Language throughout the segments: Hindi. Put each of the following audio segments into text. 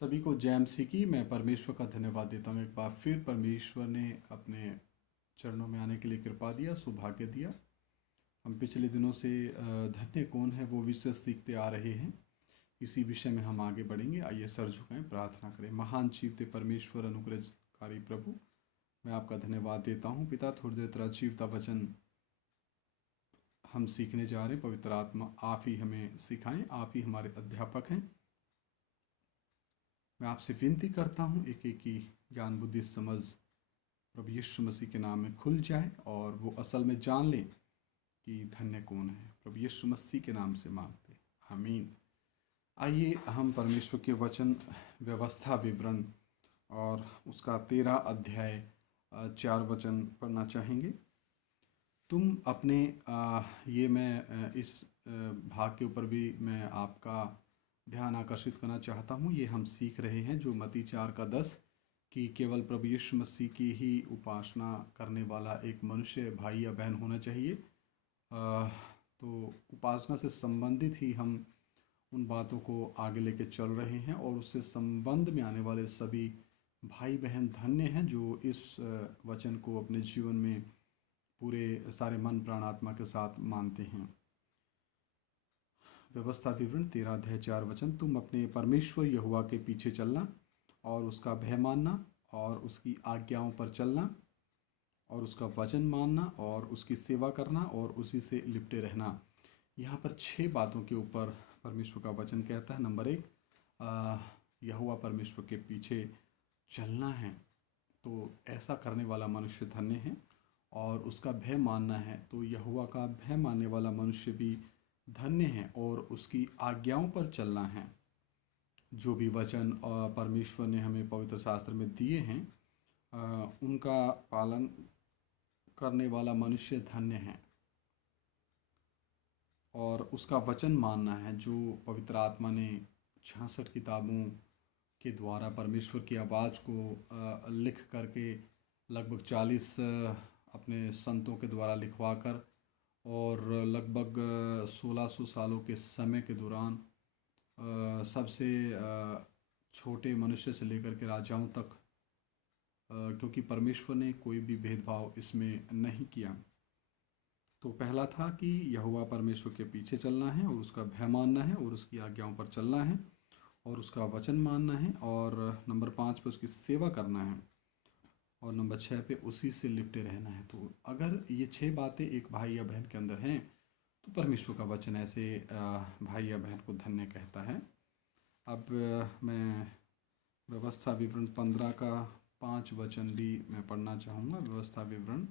सभी को जय मसीह की। मैं परमेश्वर का धन्यवाद देता हूँ। एक बार फिर परमेश्वर ने अपने चरणों में आने के लिए कृपा दिया, सौभाग्य दिया। हम पिछले दिनों से धन्य कौन है वो विषय सीखते आ रहे हैं। इसी विषय में हम आगे बढ़ेंगे। आइए सर झुकाएं, प्रार्थना करें। महान जीवते परमेश्वर, अनुग्रहकारी प्रभु, मैं आपका धन्यवाद देता हूँ पिता। थोड़ी देर तेरा जीवता वचन हम सीखने जा रहे हैं। पवित्र आत्मा आप ही हमें सिखाएं, आप ही हमारे अध्यापक हैं। मैं आपसे विनती करता हूँ एक एक की ज्ञान बुद्धि समझ प्रभु यीशु मसीह के नाम में खुल जाए और वो असल में जान ले कि धन्य कौन है। प्रभु यीशु मसीह के नाम से मांगते, आमीन। आइए हम परमेश्वर के वचन व्यवस्था विवरण और उसका 13 अध्याय 4 वचन पढ़ना चाहेंगे। तुम अपने ये मैं इस भाग के ऊपर भी मैं आपका ध्यान आकर्षित करना चाहता हूँ। ये हम सीख रहे हैं जो मत्ती 4:10 कि केवल प्रभु यीशु मसीह की ही उपासना करने वाला एक मनुष्य भाई या बहन होना चाहिए। तो उपासना से संबंधित ही हम उन बातों को आगे लेके चल रहे हैं और उससे संबंध में आने वाले सभी भाई बहन धन्य हैं जो इस वचन को अपने जीवन में पूरे सारे मन प्राण आत्मा के साथ मानते हैं। व्यवस्था विवरण 13 अध्याय 4 वचन। तुम अपने परमेश्वर यहोवा के पीछे चलना और उसका भय मानना और उसकी आज्ञाओं पर चलना और उसका वचन मानना और उसकी सेवा करना और उसी से लिपटे रहना। यहाँ पर 6 बातों के ऊपर परमेश्वर का वचन कहता है। नंबर 1, यहोवा परमेश्वर के पीछे चलना है तो ऐसा करने वाला मनुष्य धन्य है। और उसका भय मानना है तो यहोवा का भय मानने वाला मनुष्य भी धन्य है और उसकी आज्ञाओं पर चलना है। जो भी वचन परमेश्वर ने हमें पवित्र शास्त्र में दिए हैं उनका पालन करने वाला मनुष्य धन्य है। और उसका वचन मानना है जो पवित्र आत्मा ने 66 किताबों के द्वारा परमेश्वर की आवाज़ को लिख करके लगभग 40 अपने संतों के द्वारा लिखवा कर और लगभग 1600 सालों के समय के दौरान सबसे छोटे मनुष्य से लेकर के राजाओं तक, क्योंकि परमेश्वर ने कोई भी भेदभाव इसमें नहीं किया। तो पहला था कि यहोवा परमेश्वर के पीछे चलना है और उसका भय मानना है और उसकी आज्ञाओं पर चलना है और उसका वचन मानना है। और नंबर 5 पे उसकी सेवा करना है और नंबर 6 पे उसी से लिपटे रहना है। तो अगर ये 6 बातें एक भाई या बहन के अंदर हैं तो परमेश्वर का वचन ऐसे भाई या बहन को धन्य कहता है। अब मैं व्यवस्था विवरण 15 का 5 वचन भी मैं पढ़ना चाहूँगा। व्यवस्था विवरण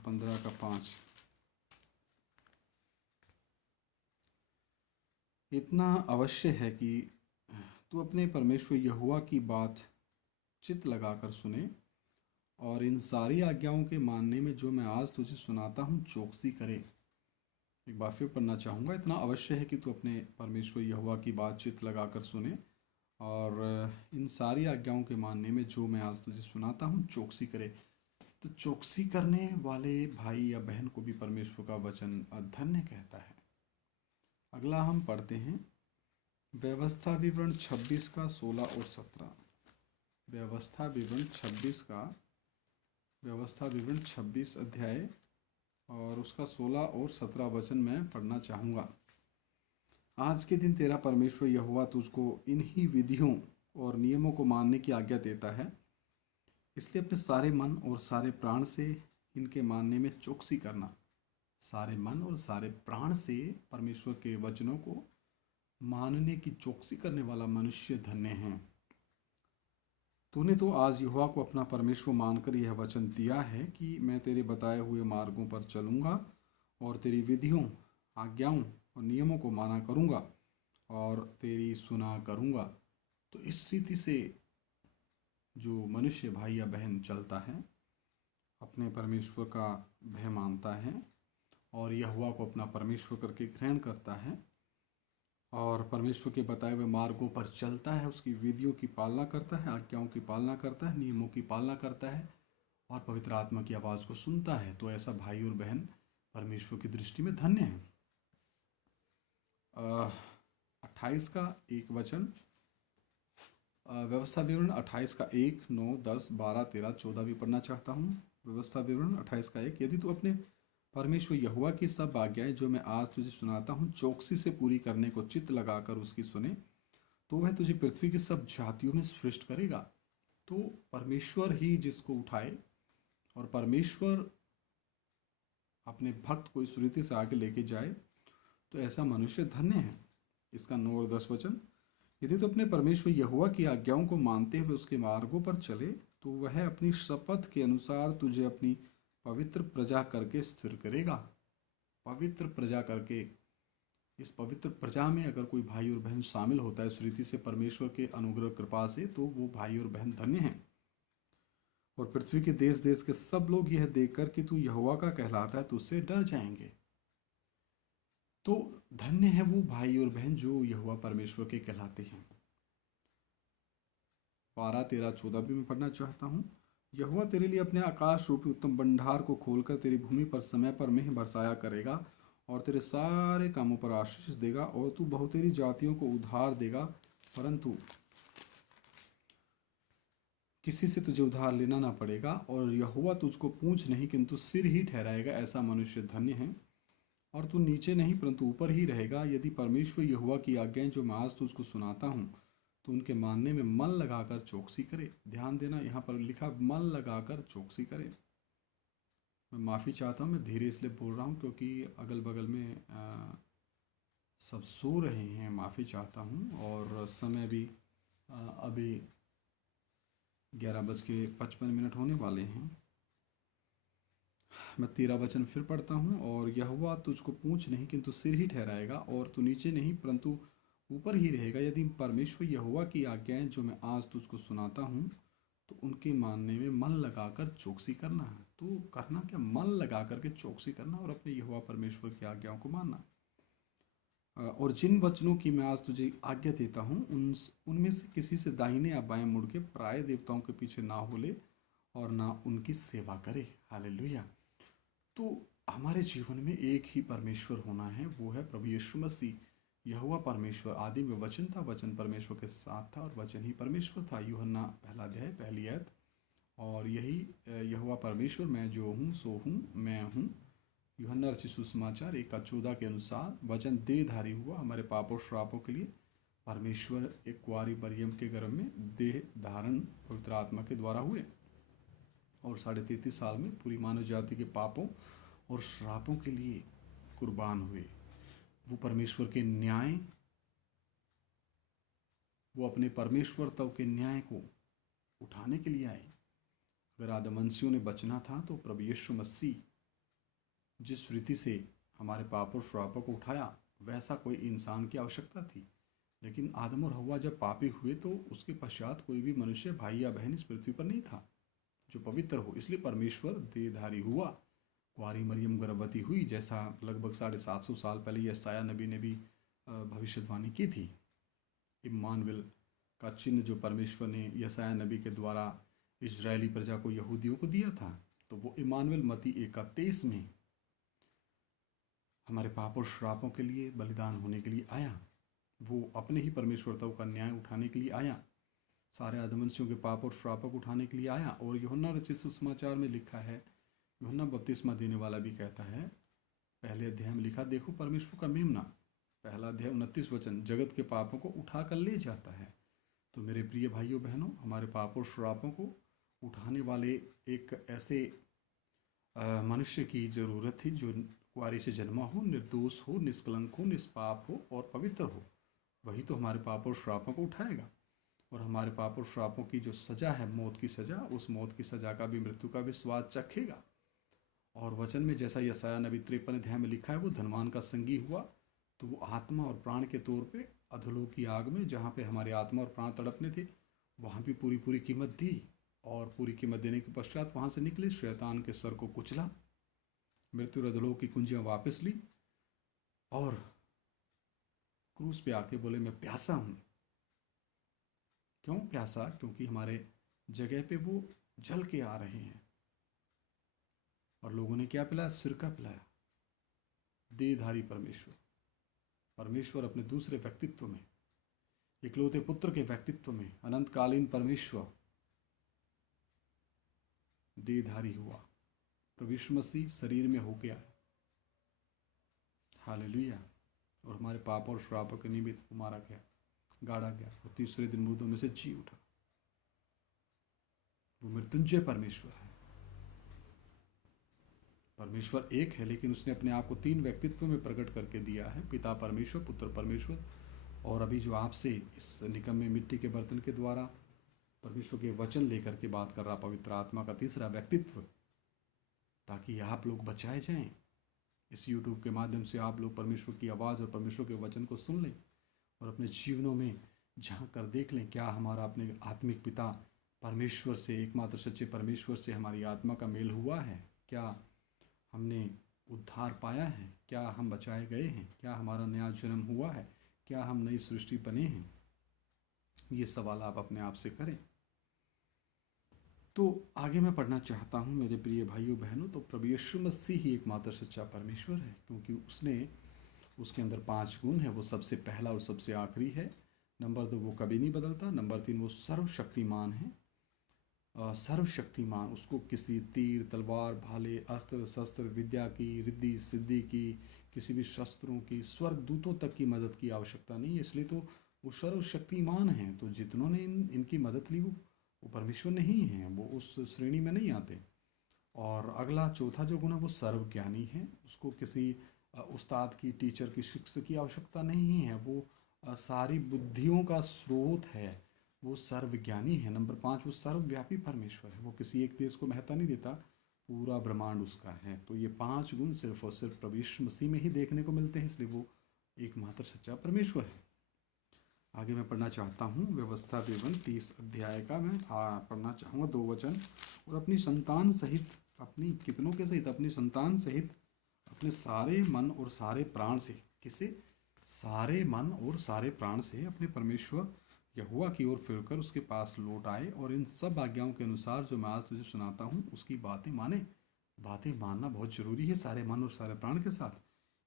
15 का 5। इतना अवश्य है कि तू अपने परमेश्वर यहोवा की बात चित्त लगाकर सुने और इन सारी आज्ञाओं के मानने में जो मैं आज तुझे सुनाता हूँ चौकसी करे। एक बार फिर पढ़ना चाहूँगा। इतना अवश्य है कि तू अपने परमेश्वर यहोवा की बात चित्त लगाकर सुने और इन सारी आज्ञाओं के मानने में जो मैं आज तुझे सुनाता हूँ चौकसी करे। तो चौकसी करने वाले भाई या बहन को भी परमेश्वर का वचन धन्य कहता है। अगला हम पढ़ते हैं व्यवस्था विवरण 26 का 16 और 17। व्यवस्था विवरण 26 अध्याय और उसका 16 और 17 वचन मैं पढ़ना चाहूँगा। आज के दिन तेरा परमेश्वर यहोवा तुझको इन्हीं विधियों और नियमों को मानने की आज्ञा देता है, इसलिए अपने सारे मन और सारे प्राण से इनके मानने में चौकसी करना। सारे मन और सारे प्राण से परमेश्वर के वचनों को मानने की चौकसी करने वाला मनुष्य धन्य है। तूने तो आज यहोवा को अपना परमेश्वर मानकर यह वचन दिया है कि मैं तेरे बताए हुए मार्गों पर चलूँगा और तेरी विधियों, आज्ञाओं और नियमों को माना करूँगा और तेरी सुना करूँगा। तो इस रीति से जो मनुष्य भाई या बहन चलता है, अपने परमेश्वर का भय मानता है और यहोवा को अपना परमेश्वर करके ग्रहण करता है और परमेश्वर के बताए हुए मार्गों पर चलता है, उसकी विधियों की पालना करता है, आज्ञाओं की पालना करता है, नियमों की पालना करता है और पवित्र आत्मा की आवाज़ को सुनता है, तो ऐसा भाई और बहन परमेश्वर की दृष्टि में धन्य है। 28 का 1 वचन। व्यवस्था विवरण 28 का 1, 9, 10, 12, 13, 14 भी पढ़ना चाहता हूँ। व्यवस्था विवरण 28 का 1, यदि तू अपने परमेश्वर यहोवा की सब आज्ञाएं जो मैं आज तुझे सुनाता हूँ चौकसी से पूरी करने को चित्त लगाकर उसकी सुने, तो वह तुझे पृथ्वी की सब जातियों में श्रेष्ठ करेगा। तो परमेश्वर ही जिसको उठाए और परमेश्वर अपने भक्त को इस रीति से आगे लेके जाए, तो ऐसा मनुष्य धन्य है। इसका 9 और 10 वचन, यदि तो अपने परमेश्वर यहोवा की आज्ञाओं को मानते हुए उसके मार्गों पर चले, तो वह अपनी शपथ के अनुसार तुझे अपनी पवित्र प्रजा करके स्थिर करेगा। पवित्र प्रजा करके, इस पवित्र प्रजा में अगर कोई भाई और बहन शामिल होता है इस रीति से परमेश्वर के अनुग्रह कृपा से, तो वो भाई और बहन धन्य हैं। और पृथ्वी के देश देश के सब लोग यह देखकर कि तू यहोवा का कहलाता है तो उससे डर जाएंगे। तो धन्य है वो भाई और बहन जो यहोवा परमेश्वर के कहलाते हैं। 12, 13, 14 भी मैं पढ़ना चाहता हूँ। यहोवा तेरे लिए अपने आकाश रूपी उत्तम भंडार को खोलकर तेरी भूमि पर समय पर मेंह बरसाया करेगा और तेरे सारे कामों पर आशीष देगा और तू बहुतेरी जातियों को उधार देगा, परंतु किसी से तुझे उधार लेना ना पड़ेगा। और यहोवा तुझको पूंछ नहीं किंतु सिर ही ठहराएगा। ऐसा मनुष्य धन्य है। और तू नीचे नहीं परंतु ऊपर ही रहेगा। यदि परमेश्वर यहोवा की आज्ञाएं जो मैं आज तुझको सुनाता हूँ तो उनके मानने में मन लगाकर चौकसी करे। ध्यान देना, यहाँ पर लिखा मन लगाकर चौकसी करे। मैं माफ़ी चाहता हूँ, मैं धीरे इसलिए बोल रहा हूँ क्योंकि अगल बगल में सब सो रहे हैं। माफ़ी चाहता हूँ। और समय भी अभी 11:55 होने वाले हैं। मैं 13 वचन फिर पढ़ता हूँ। और यहोवा तुझको पूंछ नहीं किंतु सिर ही ठहराएगा और तू नीचे नहीं परंतु ऊपर ही रहेगा। यदि परमेश्वर यहोवा की आज्ञाएं जो मैं आज तुझको सुनाता हूँ तो उनके मानने में मन लगाकर चौकसी करना है। तो करना क्या? मन लगा करके चौकसी करना और अपने यहोवा परमेश्वर की आज्ञाओं को मानना। और जिन वचनों की मैं आज तुझे आज्ञा देता हूँ उनमें से किसी से दाहिने या बाएं मुड़ के पराये देवताओं के पीछे ना हो ले और ना उनकी सेवा करे। हालेलुया। तो हमारे जीवन में एक ही परमेश्वर होना है, वो है प्रभु यीशु मसीह। यहोवा परमेश्वर, आदि में वचन था, वचन परमेश्वर के साथ था और वचन ही परमेश्वर था। यूहन्ना 1 अध्याय 1 आयत। और यही यहोवा परमेश्वर, मैं जो हूँ सो हूँ, मैं हूँ। यूहन्ना रचित सुसमाचार 1:14 के अनुसार वचन देहधारी हुआ हमारे पापों श्रापों के लिए। परमेश्वर एक कुंवारी मरियम के गर्भ में देह धारण पवित्र आत्मा के द्वारा हुए और 33.5 साल में पूरी मानव जाति के पापों और श्रापों के लिए कुर्बान हुए। वो परमेश्वर के न्याय, वो अपने परमेश्वरत्व के न्याय को उठाने के लिए आए। अगर आदमवंशियों ने बचना था तो प्रभु यीशु मसीह जिस रीति से हमारे पाप और श्रापों को उठाया, वैसा कोई इंसान की आवश्यकता थी। लेकिन आदम और हव्वा जब पापी हुए तो उसके पश्चात कोई भी मनुष्य, भाई या बहन इस पृथ्वी पर नहीं था जो पवित्र हो। इसलिए परमेश्वर देहधारी हुआ, कुंवारी मरियम गर्भवती हुई, जैसा लगभग 750 साल पहले यशायाह नबी ने भी भविष्यवाणी की थी। इम्मानुएल का चिन्ह जो परमेश्वर ने यशायाह नबी के द्वारा इजरायली प्रजा को, यहूदियों को दिया था, तो वो इम्मानुएल मत्ती 1:23 में हमारे पाप और श्रापों के लिए बलिदान होने के लिए आया। वो अपने ही परमेश्वरत्व का न्याय उठाने के लिए आया, सारे आदमवंशियों के पाप और श्रापों को उठाने के लिए आया। और यूहन्ना रचित सुसमाचार में लिखा है, यूहन्ना बपतिस्मा देने वाला भी कहता है, 1 अध्याय में लिखा, देखो परमेश्वर का मेमना, 1 अध्याय 29 वचन, जगत के पापों को उठा कर ले जाता है। तो मेरे प्रिय भाइयों बहनों, हमारे पाप और श्रापों को उठाने वाले एक ऐसे मनुष्य की ज़रूरत थी जो कुंवारी से जन्मा हो, निर्दोष हो, निष्कलंक हो, निष्पाप हो और पवित्र हो। वही तो हमारे पाप और श्रापों को उठाएगा। और हमारे पाप और श्रापों की जो सज़ा है, मौत की सज़ा, उस मौत की सज़ा का भी, मृत्यु का भी स्वाद चखेगा। और वचन में जैसा यशायाह नबी 53 अध्याय में लिखा है, वो धनवान का संगी हुआ, तो वो आत्मा और प्राण के तौर पे अधोलोक की आग में, जहाँ पे हमारे आत्मा और प्राण तड़पने थे, वहाँ भी पूरी पूरी कीमत दी। और पूरी कीमत देने के पश्चात वहाँ से निकले, शैतान के सर को कुचला, मृत्यु और अधोलोक की कुंजियाँ वापस ली और क्रूस पे आके बोले, मैं प्यासा हूँ। क्यों प्यासा? क्योंकि हमारे जगह पे वो जल के आ रहे हैं। और लोगों ने क्या पिलाया? सिरका पिलाया। देहधारी परमेश्वर, परमेश्वर अपने दूसरे व्यक्तित्व में इकलौते पुत्र के व्यक्तित्व में अनंतकालीन परमेश्वर देहधारी हुआ, प्रभु यीशु मसीह शरीर में हो गया, हालेलुया, और हमारे पाप और श्रापों के निमित्त वो मारा गया, गाड़ा गया और तीसरे दिन मुर्दों में से जी उठा। वो मृत्युंजय परमेश्वर है। परमेश्वर एक है, लेकिन उसने अपने आप को तीन व्यक्तित्व में प्रकट करके दिया है, पिता परमेश्वर, पुत्र परमेश्वर, और अभी जो आपसे इस निकम्मे मिट्टी के बर्तन के द्वारा परमेश्वर के वचन लेकर के बात कर रहा पवित्र आत्मा का तीसरा व्यक्तित्व, ताकि आप लोग बचाए जाएं। इस YouTube के माध्यम से आप लोग परमेश्वर की आवाज़ और परमेश्वर के वचन को सुन लें और अपने जीवनों में झांक कर देख लें, क्या हमारा अपने आत्मिक पिता परमेश्वर से, एकमात्र सच्चे परमेश्वर से हमारी आत्मा का मेल हुआ है? क्या हमने उद्धार पाया है? क्या हम बचाए गए हैं? क्या हमारा नया जन्म हुआ है? क्या हम नई सृष्टि बने हैं? ये सवाल आप अपने आप से करें। तो आगे मैं पढ़ना चाहता हूँ मेरे प्रिय भाइयों बहनों। तो प्रभु यीशु मसीह ही एकमात्र सच्चा परमेश्वर है, क्योंकि उसके अंदर 5 गुण है। वो सबसे पहला और सबसे आखिरी है। नंबर 2, वो कभी नहीं बदलता। नंबर 3, वो सर्वशक्तिमान है। सर्वशक्तिमान, उसको किसी तीर, तलवार, भाले, अस्त्र शस्त्र, विद्या की, रिद्धि सिद्धि की, किसी भी शस्त्रों की, स्वर्ग दूतों तक की मदद की आवश्यकता नहीं है, इसलिए तो वो सर्वशक्तिमान हैं। तो जितनों ने इनकी मदद ली वो परमेश्वर नहीं हैं, वो उस श्रेणी में नहीं आते। और अगला चौथा जो गुण है वो सर्वज्ञानी है। उसको किसी उस्ताद की, टीचर की, शिक्षक की आवश्यकता नहीं है। वो सारी बुद्धियों का स्रोत है, वो सर्वज्ञानी है। नंबर 5, वो सर्वव्यापी परमेश्वर है। वो किसी एक देश को महत्ता नहीं देता, पूरा ब्रह्मांड उसका है। तो ये 5 गुण सिर्फ और सिर्फ प्रभु यीशु मसीह में ही देखने को मिलते हैं, इसलिए वो एकमात्र सच्चा परमेश्वर है। आगे मैं पढ़ना चाहता हूँ व्यवस्था विवरण 30 अध्याय का। मैं पढ़ना चाहूँगा 2 वचन। और अपनी संतान सहित, अपनी कितनों के सहित? अपनी संतान सहित अपने सारे मन और सारे प्राण से। किसे? सारे मन और सारे प्राण से अपने परमेश्वर यहोवा की ओर फिरकर उसके पास लौट आए, और इन सब आज्ञाओं के अनुसार जो मैं आज तुझे सुनाता हूँ उसकी बातें माने। बातें मानना बहुत जरूरी है, सारे मन और सारे प्राण के साथ।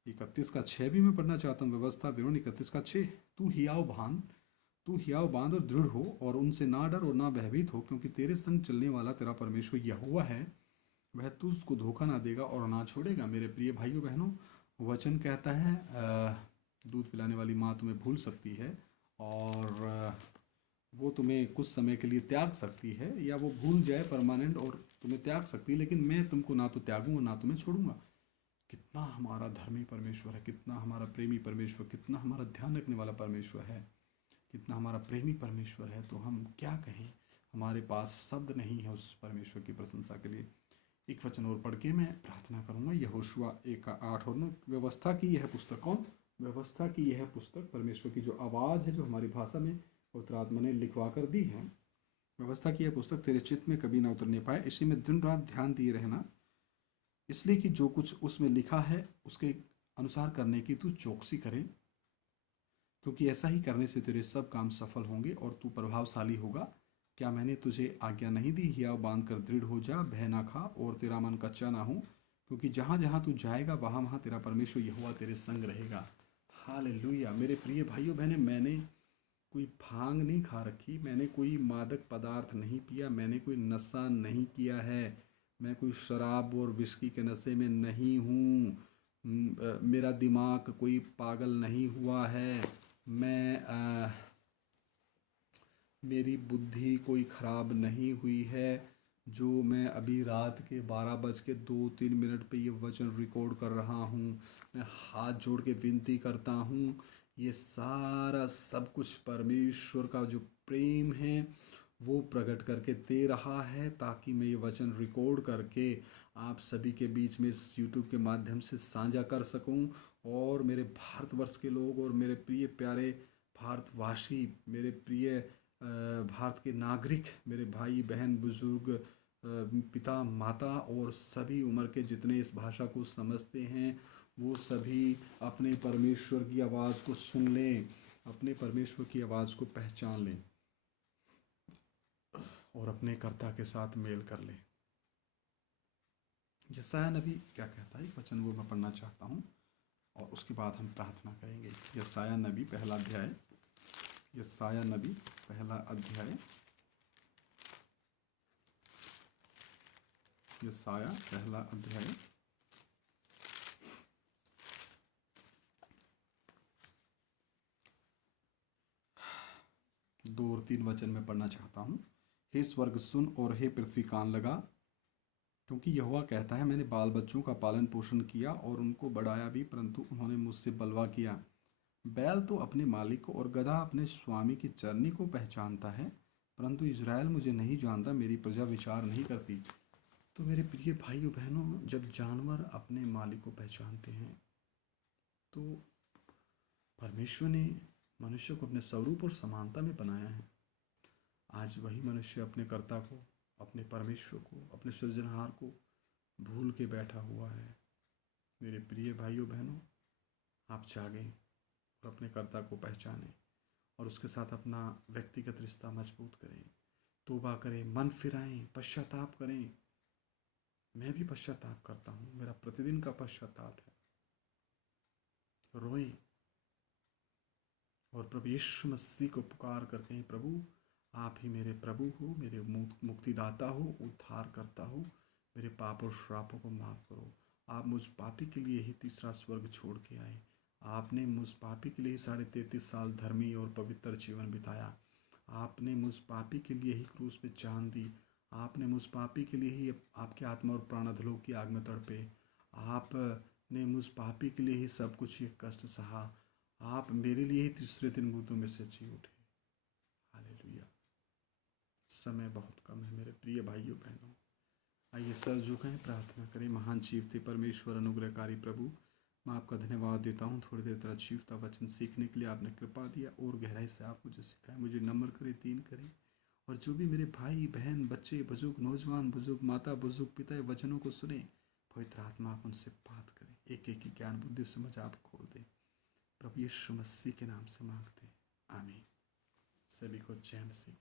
31 का 6 भी मैं पढ़ना चाहता हूँ, व्यवस्था विवरण 31 का 6। तू हियाव बांध और दृढ़ हो, और उनसे ना डर और ना भयभीत हो, क्योंकि तेरे संग चलने वाला तेरा परमेश्वर यहोवा है। वह तुझको धोखा ना देगा और ना छोड़ेगा। मेरे प्रिय भाइयों बहनों, वचन कहता है दूध पिलाने वाली माँ तुम्हें भूल सकती है, और वो तुम्हें कुछ समय के लिए त्याग सकती है, या वो भूल जाए परमानेंट और तुम्हें त्याग सकती है, लेकिन मैं तुमको ना तो त्यागूँ और ना तुम्हें छोड़ूंगा। कितना हमारा धर्मी परमेश्वर है, कितना हमारा प्रेमी परमेश्वर, कितना हमारा ध्यान रखने वाला परमेश्वर है, कितना हमारा प्रेमी परमेश्वर है। तो हम क्या कहें, हमारे पास शब्द नहीं है उस परमेश्वर की प्रशंसा के लिए। एक वचन और पढ़ के मैं प्रार्थना करूंगा। यहोशुआ 1:8। और व्यवस्था की यह पुस्तक, कौन? व्यवस्था की यह पुस्तक, परमेश्वर की जो आवाज़ है, जो हमारी भाषा में पवित्र आत्मा ने लिखवा कर दी है। व्यवस्था की यह पुस्तक तेरे चित्त में कभी ना उतरने पाए, इसी में दिन रात ध्यान दिए रहना, इसलिए कि जो कुछ उसमें लिखा है उसके अनुसार करने की तू चौकसी करे, क्योंकि ऐसा ही करने से तेरे सब काम सफल होंगे और तू प्रभावशाली होगा। क्या मैंने तुझे आज्ञा नहीं दी? हियाव बांध कर दृढ़ हो जा, भय ना खा और तेरा मन कच्चा ना हो, क्योंकि जहाँ जहाँ तू जाएगा वहाँ वहाँ तेरा परमेश्वर यहोवा तेरे संग रहेगा। हालेलुया। मेरे प्रिय भाइयों बहनें, मैंने कोई भांग नहीं खा रखी, मैंने कोई मादक पदार्थ नहीं पिया, मैंने कोई नशा नहीं किया है, मैं कोई शराब और विस्की के नशे में नहीं हूँ, मेरा दिमाग कोई पागल नहीं हुआ है, मेरी बुद्धि कोई खराब नहीं हुई है। जो मैं अभी रात के 12:02 पे ये वचन रिकॉर्ड कर रहा हूँ, मैं हाथ जोड़ के विनती करता हूँ, ये सारा सब कुछ परमेश्वर का जो प्रेम है वो प्रकट करके दे रहा है, ताकि मैं ये वचन रिकॉर्ड करके आप सभी के बीच में इस YouTube के माध्यम से साझा कर सकूं, और मेरे भारतवर्ष के लोग और मेरे प्रिय प्यारे भारतवासी, मेरे प्रिय भारत के नागरिक, मेरे भाई बहन बुजुर्ग, पिता माता और सभी उम्र के जितने इस भाषा को समझते हैं, वो सभी अपने परमेश्वर की आवाज़ को सुन लें, अपने परमेश्वर की आवाज़ को पहचान लें और अपने कर्ता के साथ मेल कर लें। यशायाह नबी क्या कहता है, एक वचन वो मैं पढ़ना चाहता हूँ और उसके बाद हम प्रार्थना करेंगे। यशायाह नबी 1 अध्याय यशायाह नबी पहला अध्याय, यशायाह पहला अध्याय 2 और 3 वचन में पढ़ना चाहता हूँ। हे स्वर्ग सुन और हे पृथ्वी कान लगा, क्योंकि यहोवा कहता है, मैंने बाल बच्चों का पालन पोषण किया और उनको बढ़ाया भी, परंतु उन्होंने मुझसे बलवा किया। बैल तो अपने मालिक को और गधा अपने स्वामी की चरनी को पहचानता है, परंतु इज़राइल मुझे नहीं जानता, मेरी प्रजा विचार नहीं करती। तो मेरे प्रिय भाइयों बहनों, जब जानवर अपने मालिक को पहचानते हैं तो परमेश्वर ने मनुष्य को अपने स्वरूप और समानता में बनाया है। आज वही मनुष्य अपने कर्ता को, अपने परमेश्वर को, अपने सृजनहार को भूल के बैठा हुआ है। मेरे प्रिय भाइयों बहनों, आप जागें और अपने कर्ता को पहचानें और उसके साथ अपना व्यक्तिगत रिश्ता मजबूत करें, तौबा करें, मन फिराएं, पश्चाताप करें। मैं भी पश्चाताप करता हूँ, मेरा प्रतिदिन का पश्चाताप है। रोएं और प्रभु यीशु मसीह को पुकार कर कहें, प्रभु आप ही मेरे प्रभु हो, मेरे मुक्तिदाता हो, उद्धार करता हो, मेरे पाप और श्रापों को माफ़ करो। आप मुझ पापी के लिए ही तीसरा स्वर्ग छोड़ के आए। आपने मुझ पापी के लिए 33.5 साल धर्मी और पवित्र जीवन बिताया। आपने मुझ पापी के लिए ही क्रूस पे जान दी। आपने मुझ पापी के लिए ही आपके आत्मा और प्राण अधोलोक की आग में तड़पे। आपने मुझ पापी के लिए ही सब कुछ ये कष्ट सहा। आप मेरे लिए ही तीसरे दिन मुर्दों में से जी उठे। हालेलुया। समय बहुत कम है मेरे प्रिय भाइयों बहनों, आइए सर झुकाएं, प्रार्थना करें। महान जीवते परमेश्वर, अनुग्रहकारी प्रभु, मैं आपका धन्यवाद देता हूँ। थोड़ी देर तेरा जीवता वचन सीखने के लिए आपने कृपा दिया और गहराई से आप मुझे सिखाए। मुझे नम्र करे, दीन करे, और जो भी मेरे भाई बहन, बच्चे, बुजुर्ग, नौजवान, बुजुर्ग, माता, बुजुर्ग, पिता वचनों को सुने, पवित्र आत्मा आप उनसे बात करें, एक एक की ज्ञान बुद्धि समझ आप खोल दें। प्रभु यीशु मसीह के नाम से मांगते हैं, आमीन। सभी को जय मसीह।